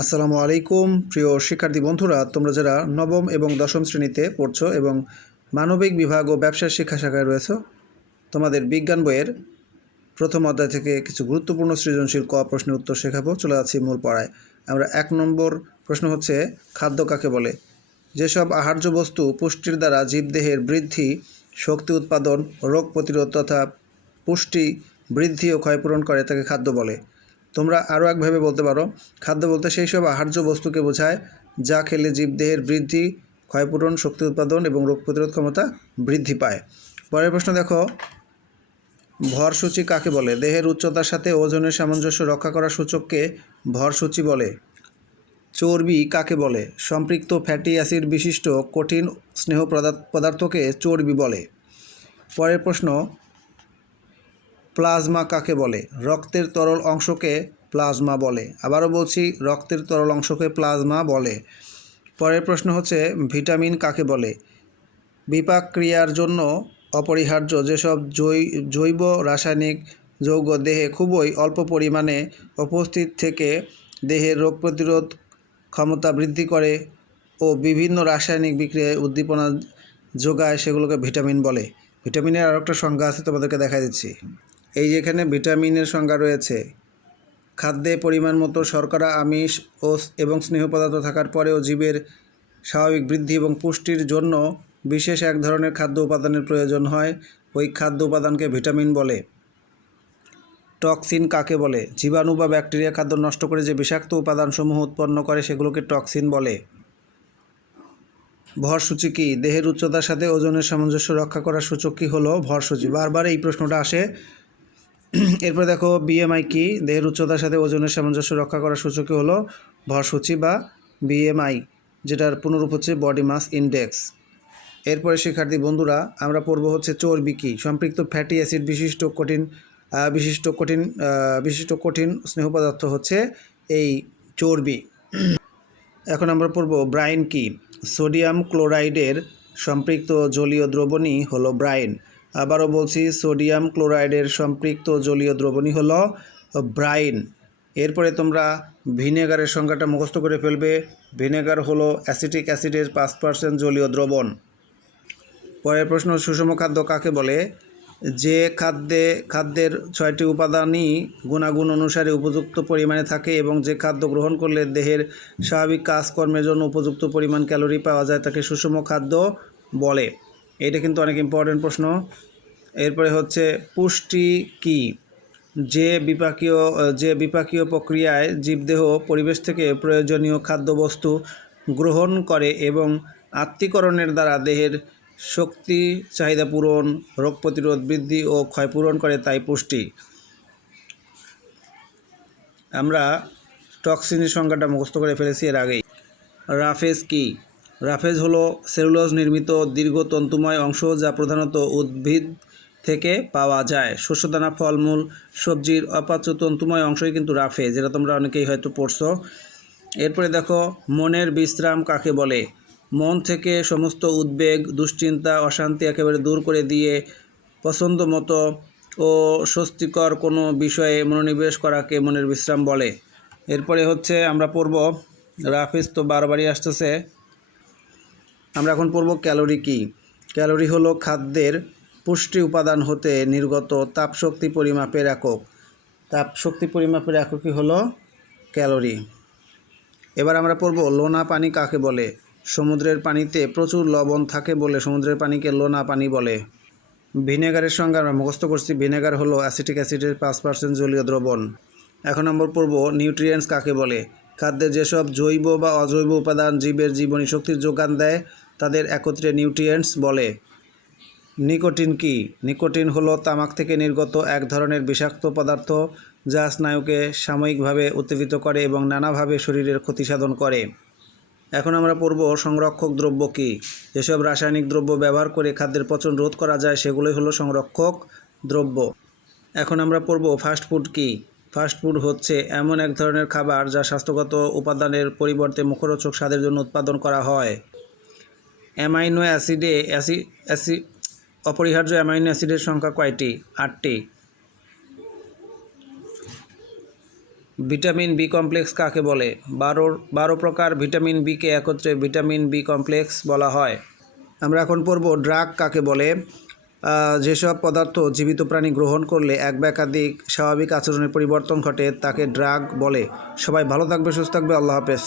আসসালামু আলাইকুম প্রিয় শিক্ষার্থী বন্ধুরা, তোমরা যারা নবম এবং দশম শ্রেণীতে পড়ছো এবং মানবিক বিভাগ ও ব্যবসা শিক্ষা শাখায় রয়েছো, তোমাদের বিজ্ঞান বইয়ের প্রথম অধ্যায় থেকে কিছু গুরুত্বপূর্ণ সৃজনশীল ক প্রশ্নের উত্তর শেখাবো। চলে যাচ্ছি মূল পড়ায়। আমরা 1 নম্বর প্রশ্ন হচ্ছে, খাদ্য কাকে বলে? যেসব আহার্য বস্তু পুষ্টির দ্বারা জীবদেহের বৃদ্ধি, শক্তি উৎপাদন, রোগ প্রতিরোধ তথা পুষ্টি বৃদ্ধি ও ক্ষয়পূরণ করে তাকে খাদ্য বলে। তোমরা আরও একভাবে বলতে পারো, খাদ্য বলতে সেই সব আহার্য বস্তুকে বোঝায় যা খেলে জীবদেহের বৃদ্ধি, ক্ষয়পূরণ, শক্তি উৎপাদন এবং রোগ প্রতিরোধ ক্ষমতা বৃদ্ধি পায়। পরের প্রশ্ন দেখো, ভরসূচি কাকে বলে? দেহের উচ্চতার সাথে ওজনের সামঞ্জস্য রক্ষা করা সূচককে ভরসূচি বলে। চর্বি কাকে বলে? সম্পৃক্ত ফ্যাটি অ্যাসিড বিশিষ্ট কঠিন স্নেহ পদার্থকে চর্বি বলে। পরের প্রশ্ন, প্লাজমা কাকে বলে? রক্তের তরল অংশকে প্লাজমা বলে। আবারও বলছি, রক্তের তরল অংশকে প্লাজমা বলে। পরের প্রশ্ন হচ্ছে, ভিটামিন কাকে বলে? বিপাক ক্রিয়ার জন্য অপরিহার্য যেসব জৈব রাসায়নিক যৌগ দেহে খুবই অল্প পরিমাণে উপস্থিত থেকে দেহের রোগ প্রতিরোধ ক্ষমতা বৃদ্ধি করে ও বিভিন্ন রাসায়নিক বিক্রিয়ায় উদ্দীপনা যোগায়, সেগুলোকে ভিটামিন বলে। ভিটামিনের আরও একটা সংজ্ঞা আছে, তোমাদেরকে দেখা দিচ্ছি। এই যেখানে ভিটামিনের সংজ্ঞা রয়েছে, খাদ্যে পরিমাণ মতো শর্করা, আমিষ এবং স্নেহ পদার্থ থাকার পরেও জীবের স্বাভাবিক বৃদ্ধি এবং পুষ্টির জন্য বিশেষ এক ধরনের খাদ্য উপাদানের প্রয়োজন হয়, ওই খাদ্য উপাদানকে ভিটামিন বলে। টক্সিন কাকে বলে? জীবাণু বা ব্যাকটেরিয়া খাদ্য নষ্ট করে যে বিষাক্ত উপাদানসমূহ উৎপন্ন করে সেগুলোকে টক্সিন বলে। ভরসূচি কী? দেহের উচ্চতার সাথে ওজনের সামঞ্জস্য রক্ষা করার সূচক কী হলো? ভরসূচি। বারবার এই প্রশ্নটা আসে। এরপরে দেখো, বিএমআই কী? দেহের উচ্চতার সাথে ওজনের সামঞ্জস্য রক্ষা করার সূচক কী হলো? ভরসূচি বা বিএমআই, যেটার পুনরূপ হচ্ছে বডি মাস ইন্ডেক্স। এরপরে শিক্ষার্থী বন্ধুরা, আমরা পড়ব হচ্ছে চর্বি কী? সম্পৃক্ত ফ্যাটি অ্যাসিড বিশিষ্ট কঠিন স্নেহ পদার্থ হচ্ছে এই চর্বি। এখন আমরা পড়ব ব্রাইন কী? সোডিয়াম ক্লোরাইডের সম্পৃক্ত জলীয় দ্রবণই হলো ব্রাইন। আবারও বলছি, সোডিয়াম ক্লোরাইডের সম্পৃক্ত জলীয় দ্রবণই হলো ব্রাইন। এরপরে তোমরা ভিনেগারের সংজ্ঞাটা মুখস্থ করে ফেলবে। ভিনেগার হলো অ্যাসিটিক অ্যাসিডের 5% জলীয় দ্রবণ। পরের প্রশ্ন, সুষম খাদ্য কাকে বলে? যে খাদ্যের 6টি উপাদানই গুণাগুণ অনুসারে উপযুক্ত পরিমাণে থাকে এবং যে খাদ্য গ্রহণ করলে দেহের স্বাভাবিক কাজকর্মের জন্য উপযুক্ত পরিমাণ ক্যালোরি পাওয়া যায় তাকে সুষম খাদ্য বলে। এটা কিন্তু অনেক ইম্পর্টেন্ট প্রশ্ন। এরপরে হচ্ছে পুষ্টি কী? যে বিপাকীয় প্রক্রিয়ায় জীবদেহ পরিবেশ থেকে প্রয়োজনীয় খাদ্যবস্তু গ্রহণ করে এবং আত্তীকরণের দ্বারা দেহের শক্তি চাহিদা পূরণ, রোগ প্রতিরোধ বৃদ্ধি ও ক্ষয়পূরণ করে, তাই পুষ্টি। আমরা টক্সিনের সংজ্ঞাটা মুখস্থ করে ফেলেছি এর আগেই। রাফেজ কী? রাফেজ হলো সেলুলোজ নির্মিত দীর্ঘ তন্তুময় অংশ যা প্রধানত উদ্ভিদ থেকে পাওয়া যায়। শস্যদানা, ফলমূল, সবজির অপাচ্য তন্তুময় অংশই কিন্তু রাফেজ, যেটা তোমরা অনেকেই হয়তো পড়ছো। এরপরে দেখো, মনের বিশ্রাম কাকে বলে? মন থেকে সমস্ত উদ্বেগ, দুশ্চিন্তা, অশান্তি একেবারে দূর করে দিয়ে পছন্দ মতো ও স্বস্তিকর কোনো বিষয়ে মনোনিবেশ করাকে মনের বিশ্রাম বলে। এরপরে হচ্ছে আমরা পড়ব, রাফেজ তো বারবারই আসতেছে, আমরা এখন পড়ব ক্যালোরি কী? ক্যালোরি হলো খাদ্যের পুষ্টি উপাদান হতে নির্গত তাপশক্তি পরিমাপের একক। তাপশক্তি পরিমাপের এককই হলো ক্যালোরি। এবার আমরা পড়ব লোনা পানি কাকে বলে? সমুদ্রের পানিতে প্রচুর লবণ থাকে বলে সমুদ্রের পানিকে লোনা পানি বলে। ভিনেগারের সঙ্গে আমরা মুখস্থ করছি, ভিনেগার হলো অ্যাসিটিক অ্যাসিডের 5% জলীয় দ্রবণ। এখন আমরা পড়ব নিউট্রিয়েন্টস কাকে বলে? খাদ্যে যেসব জৈব বা অজৈব উপাদান জীবের জীবনী শক্তির যোগান দেয় তাদের একত্রে নিউট্রিয়েন্টস বলে। নিকোটিন কী? নিকোটিন হলো তামাক থেকে নির্গত এক ধরনের বিষাক্ত পদার্থ যা স্নায়ুকে সাময়িকভাবে উত্তেজিত করে এবং নানাভাবে শরীরের ক্ষতি সাধন করে। এখন আমরা পড়ব সংরক্ষক দ্রব্য কী? যেসব রাসায়নিক দ্রব্য ব্যবহার করে খাদ্যের পচন রোধ করা যায় সেগুলোই হলো সংরক্ষক দ্রব্য। এখন আমরা পড়ব ফাস্টফুড কী? ফাস্টফুড হচ্ছে এমন এক ধরনের খাবার যা স্বাস্থ্যগত উপাদানের পরিবর্তে মুখরোচক স্বাদের জন্য উৎপাদন করা হয়। অ্যামাইনো অ্যাসিডে অপরিহার্য অ্যামাইনো অ্যাসিডের সংখ্যা কয়টি? 8টি। ভিটামিন বি কমপ্লেক্স কাকে বলে? 12 প্রকার ভিটামিন বিকে একত্রে ভিটামিন বি কমপ্লেক্স বলা হয়। আমরা এখন পড়ব ড্রাগ কাকে বলে। যেসব পদার্থ জীবিত প্রাণী গ্রহণ করলে এক বা একাধিক স্বাভাবিক আচরণের পরিবর্তন ঘটে তাকে ড্রাগ বলে। সবাই ভালো থাকবে, সুস্থ থাকবে। আল্লাহ হাফেজ।